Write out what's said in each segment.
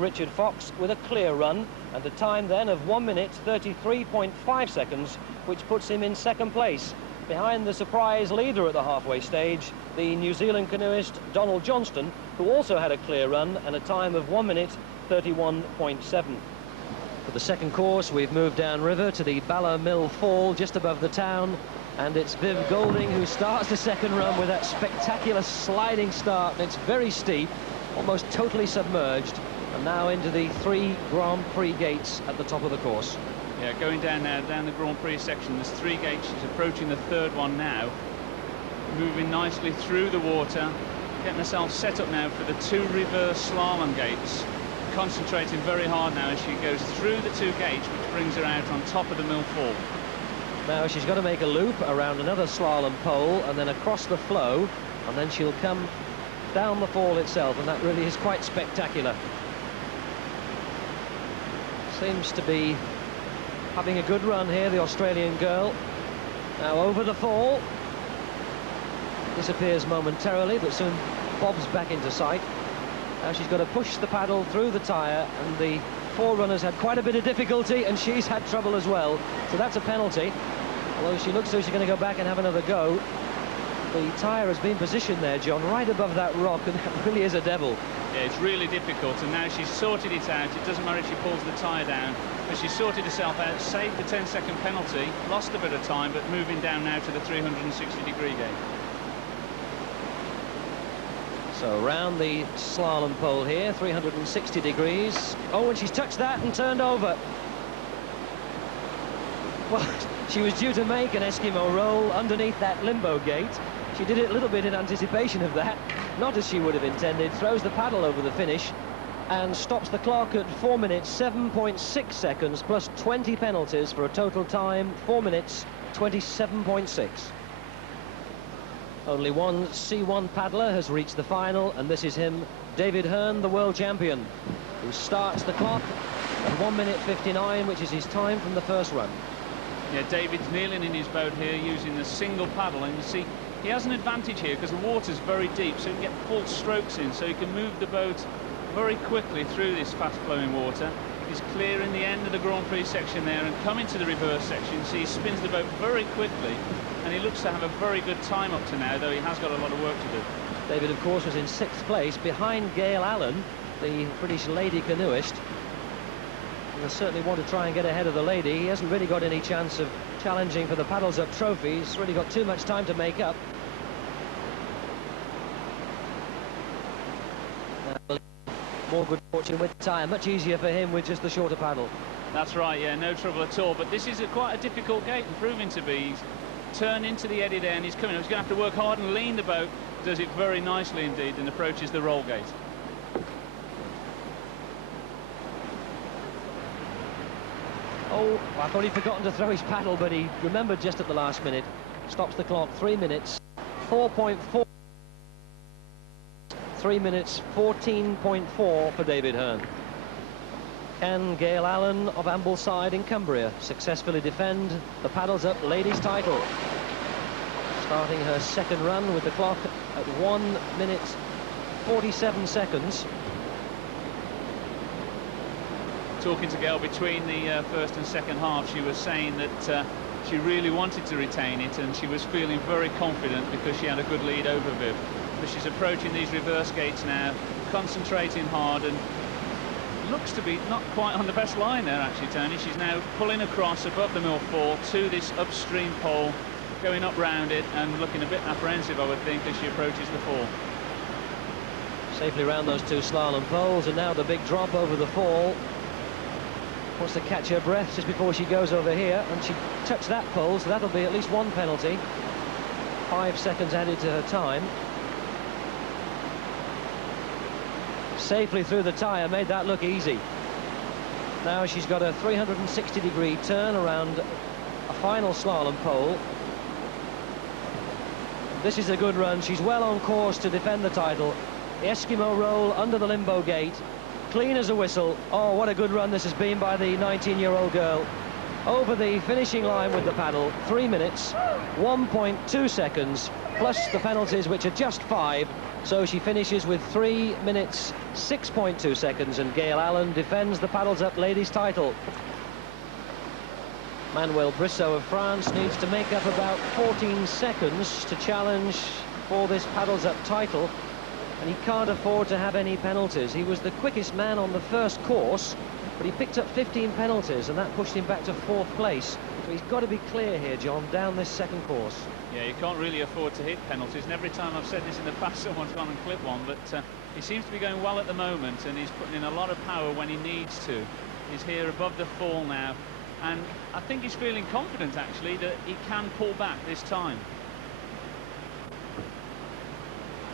Richard Fox with a clear run and a time then of 1 minute 33.5 seconds, which puts him in second place behind the surprise leader at the halfway stage, the New Zealand canoeist Donald Johnston, who also had a clear run and a time of 1 minute 31.7. For the second course, we've moved downriver to the Bala Mill Fall just above the town, and it's Viv Golding who starts the second run with that spectacular sliding start, and it's very steep, almost totally submerged. And now into the 3 Grand Prix gates at the top of the course. Yeah, going down now, down the Grand Prix section, there's 3 gates. She's approaching the 3rd one now. Moving nicely through the water, getting herself set up now for the 2 reverse slalom gates. Concentrating very hard now as she goes through the 2 gates, which brings her out on top of the Mill Fall. Now she's got to make a loop around another slalom pole and then across the flow, and then she'll come down the fall itself, and that really is quite spectacular. Seems to be having a good run here, the Australian girl. Now over the fall. Disappears momentarily, but soon bobs back into sight. Now she's got to push the paddle through the tyre, and the forerunners had quite a bit of difficulty, and she's had trouble as well. So that's a penalty. Although she looks as though she's going to go back and have another go. The tyre has been positioned there, John, right above that rock, and that really is a devil. Yeah, it's really difficult, and now she's sorted it out. It doesn't matter if she pulls the tyre down, but she's sorted herself out, saved the 10-second penalty, lost a bit of time, but moving down now to the 360-degree gate. So round the slalom pole here, 360 degrees. Oh, and she's touched that and turned over. Well, she was due to make an Eskimo roll underneath that limbo gate. She did it a little bit in anticipation of that, not as she would have intended, throws the paddle over the finish and stops the clock at 4 minutes 7.6 seconds plus 20 penalties for a total time 4 minutes 27.6. Only one C1 paddler has reached the final, and this is him, David Hearn, the world champion, who starts the clock at 1 minute 59, which is his time from the first run. Yeah, David's kneeling in his boat here using a single paddle, and you see he has an advantage here because the water's very deep, so he can get full strokes in, so he can move the boat very quickly through this fast-flowing water. He's clearing the end of the Grand Prix section there and coming to the reverse section, so he spins the boat very quickly, and he looks to have a very good time up to now, though he has got a lot of work to do. David, of course, was in 6th place behind Gail Allen, the British lady canoeist. He'll certainly want to try and get ahead of the lady. He hasn't really got any chance of challenging for the Paddles Up trophy. He's really got too much time to make up. More good fortune with the tyre, much easier for him with just the shorter paddle. That's right, yeah, no trouble at all, but this is quite a difficult gate and proving to be. He's turned into the eddy there and he's coming. He's going to have to work hard and lean the boat. Does it very nicely indeed and approaches the roll gate. Oh, I thought he'd forgotten to throw his paddle, but he remembered just at the last minute. Stops the clock, 3 minutes 4.4. 3 minutes 14.4 for David Hearn. Can Gail Allen of Ambleside in Cumbria successfully defend the Paddles Up ladies title? Starting her second run with the clock at 1 minute 47 seconds. Talking to Gail between the first and second half, she was saying that she really wanted to retain it, and she was feeling very confident because she had a good lead over Viv. But she's approaching these reverse gates now, concentrating hard, and looks to be not quite on the best line there, actually, Tony. She's now pulling across above the Mill Fall to this upstream pole, going up round it, and looking a bit apprehensive, I would think, as she approaches the fall. Safely round those 2 slalom poles, and now the big drop over the fall. Wants to catch her breath just before she goes over here, and she touched that pole, so that'll be at least 1 penalty. 5 seconds added to her time. Safely through the tyre, made that look easy. Now she's got a 360-degree turn around a final slalom pole. This is a good run. She's well on course to defend the title. The Eskimo roll under the limbo gate. Clean as a whistle. Oh, what a good run this has been by the 19-year-old girl. Over the finishing line with the paddle, 3 minutes, 1.2 seconds, plus the penalties, which are just 5. So she finishes with 3 minutes 6.2 seconds, and Gail Allen defends the Paddles Up ladies title. Manuel Brissot of France needs to make up about 14 seconds to challenge for this Paddles Up title, and he can't afford to have any penalties. He was the quickest man on the first course, but he picked up 15 penalties, and that pushed him back to 4th place. So he's got to be clear here, John, down this second course. Yeah, you can't really afford to hit penalties, and every time I've said this in the past, someone's gone and clipped one, but he seems to be going well at the moment, and he's putting in a lot of power when he needs to. He's here above the fall now, and I think he's feeling confident, actually, that he can pull back this time.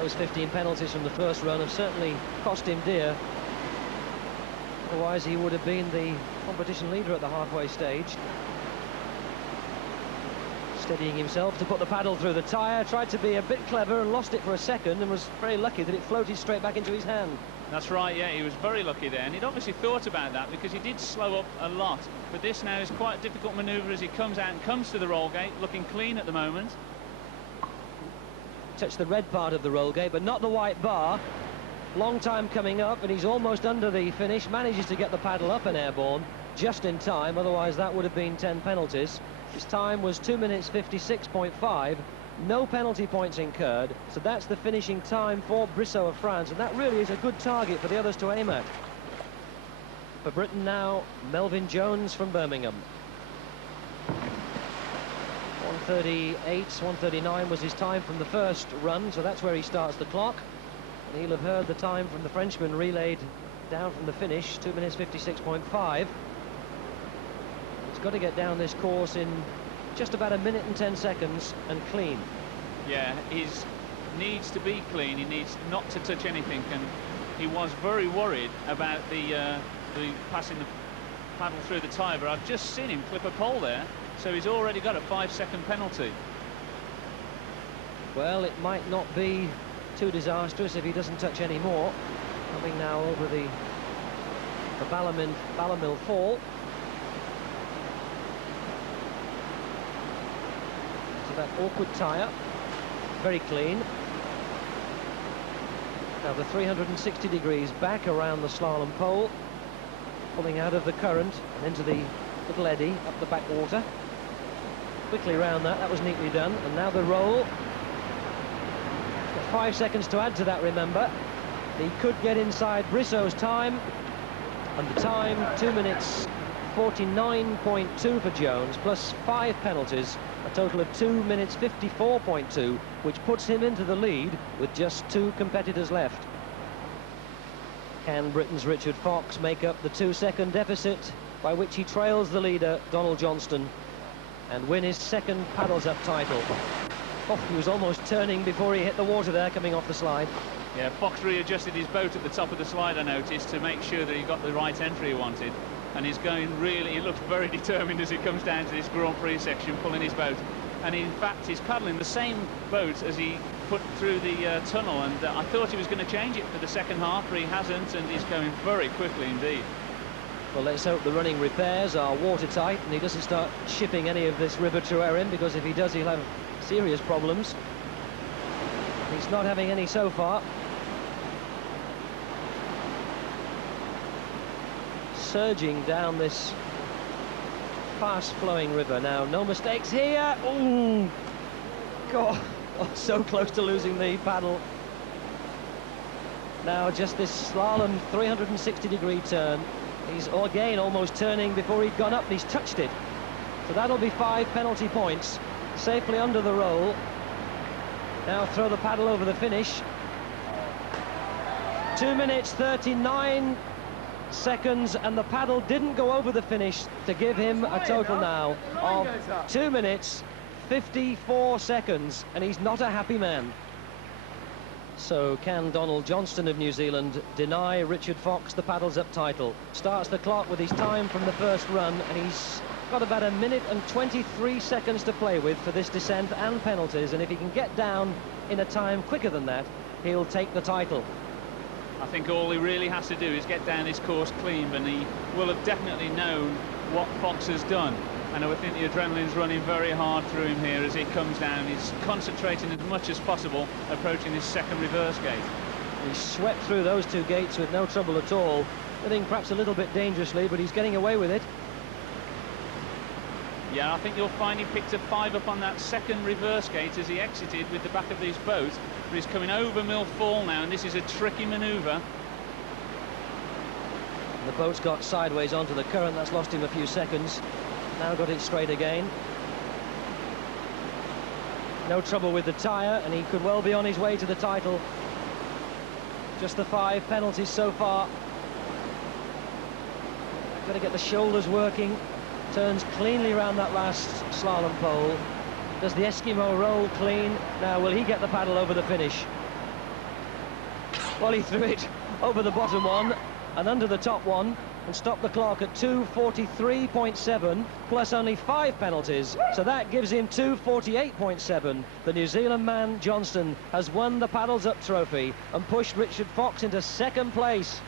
Those 15 penalties from the first run have certainly cost him dear. Otherwise, he would have been the competition leader at the halfway stage. Steadying himself to put the paddle through the tyre, tried to be a bit clever and lost it for a second, and was very lucky that it floated straight back into his hand. That's right, yeah, he was very lucky there, and he'd obviously thought about that because he did slow up a lot. But this now is quite a difficult manoeuvre as he comes out and comes to the roll gate, looking clean at the moment. Touched the red part of the roll gate, but not the white bar. Long time coming up, and he's almost under the finish. Manages to get the paddle up and airborne just in time, otherwise that would have been 10 penalties. His time was 2 minutes 56.5. No penalty points incurred, so that's the finishing time for Brissot of France, and that really is a good target for the others to aim at. For Britain now, Melvyn Jones from Birmingham. 1:38, 1:39 was his time from the first run, so that's where he starts the clock. And he'll have heard the time from the Frenchman relayed down from the finish, 2 minutes 56.5. He's got to get down this course in just about 1 minute and 10 seconds and clean. Yeah, he needs to be clean. He needs not to touch anything, and he was very worried about the passing the paddle through the tyre, but I've just seen him clip a pole there, so he's already got a 5-second penalty. Well, it might not be too disastrous if he doesn't touch any more. Coming now over the Ballamill Fall. So that awkward tyre, very clean. Now the 360 degrees back around the slalom pole, pulling out of the current and into the little eddy up the backwater. Quickly round that was neatly done, and now the roll. 5 seconds to add to that, remember. He could get inside Brissot's time, and the time 2 minutes 49.2 for Jones, plus 5 penalties, a total of 2 minutes 54.2, which puts him into the lead with just 2 competitors left. Can Britain's Richard Fox make up the 2-second deficit by which he trails the leader, Donald Johnston, and win his second Paddles Up title? Oh, he was almost turning before he hit the water there, coming off the slide. Yeah, Fox readjusted his boat at the top of the slide, I noticed, to make sure that he got the right entry he wanted. And he's going really, he looks very determined as he comes down to this Grand Prix section, pulling his boat. And in fact, he's paddling the same boat as he put through the tunnel. And I thought he was going to change it for the second half, but he hasn't, and he's going very quickly indeed. Well, let's hope the running repairs are watertight and he doesn't start shipping any of this River Troer in, because if he does, he'll have serious problems. He's not having any so far. Surging down this fast-flowing river now. No mistakes here. Oh, God. Oh, so close to losing the paddle. Now just this slalom 360-degree turn. He's again almost turning before he'd gone up, and he's touched it. So that'll be 5 penalty points. Safely under the roll. Now throw the paddle over the finish. 2 minutes 39 seconds, and the paddle didn't go over the finish to give him a total now of 2 minutes 54 seconds, and he's not a happy man. So can Donald Johnston of New Zealand deny Richard Fox the Paddles Up title? Starts the clock with his time from the first run, and he's got about 1 minute and 23 seconds to play with for this descent and penalties, and if he can get down in a time quicker than that, he'll take the title. I think all he really has to do is get down this course clean, and he will have definitely known what Fox has done. And I think the adrenaline's running very hard through him here as he comes down. He's concentrating as much as possible, approaching this second reverse gate. He swept through those two gates with no trouble at all. I think perhaps a little bit dangerously, but he's getting away with it. Yeah, I think you'll find he picked a 5 up on that second reverse gate as he exited with the back of this boat. But he's coming over Mill Fall now, and this is a tricky manoeuvre. The boat's got sideways onto the current. That's lost him a few seconds. Now got it straight again. No trouble with the tyre, and he could well be on his way to the title. Just the 5 penalties so far. Got to get the shoulders working. Turns cleanly around that last slalom pole. Does the Eskimo roll clean? Now, will he get the paddle over the finish? Well, he threw it over the bottom one and under the top one and stopped the clock at 2:43.7 plus only 5 penalties. So that gives him 2:48.7. The New Zealand man, Johnston, has won the Paddles Up trophy and pushed Richard Fox into second place.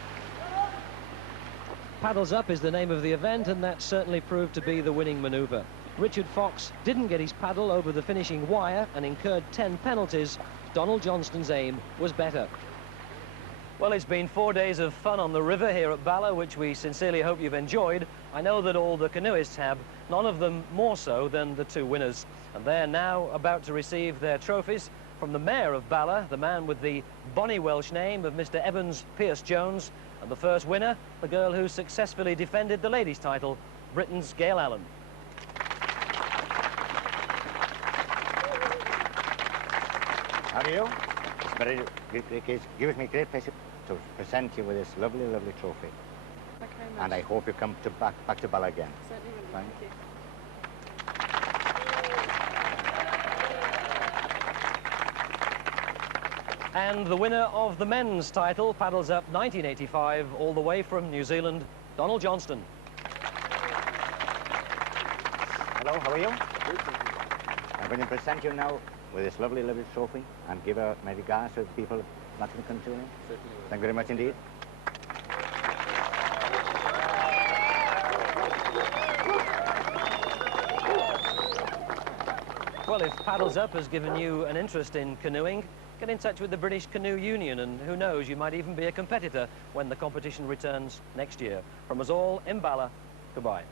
Paddles Up is the name of the event, and that certainly proved to be the winning manoeuvre. Richard Fox didn't get his paddle over the finishing wire and incurred 10 penalties. Donald Johnston's aim was better. Well, it's been 4 days of fun on the river here at Bala, which we sincerely hope you've enjoyed. I know that all the canoeists have, none of them more so than the 2 winners. And they're now about to receive their trophies from the mayor of Bala, the man with the bonny Welsh name of Mr. Evans Pierce-Jones, and the first winner, the girl who successfully defended the ladies' title, Britain's Gail Allen. How are you? It gives me great pleasure to present you with this lovely, lovely trophy. Thank you very much. And I hope you come back to Bala again. Certainly will. Fine. Thank you. And the winner of the men's title, Paddles Up 1985, all the way from New Zealand, Donald Johnston. Hello, how are you? I'm going to present you now with this lovely, lovely trophy and give my regards to the people of Latin Country. Thank you very much indeed. Well, if Paddles Up has given you an interest in canoeing, get in touch with the British Canoe Union, and who knows, you might even be a competitor when the competition returns next year. From us all in Bala, goodbye.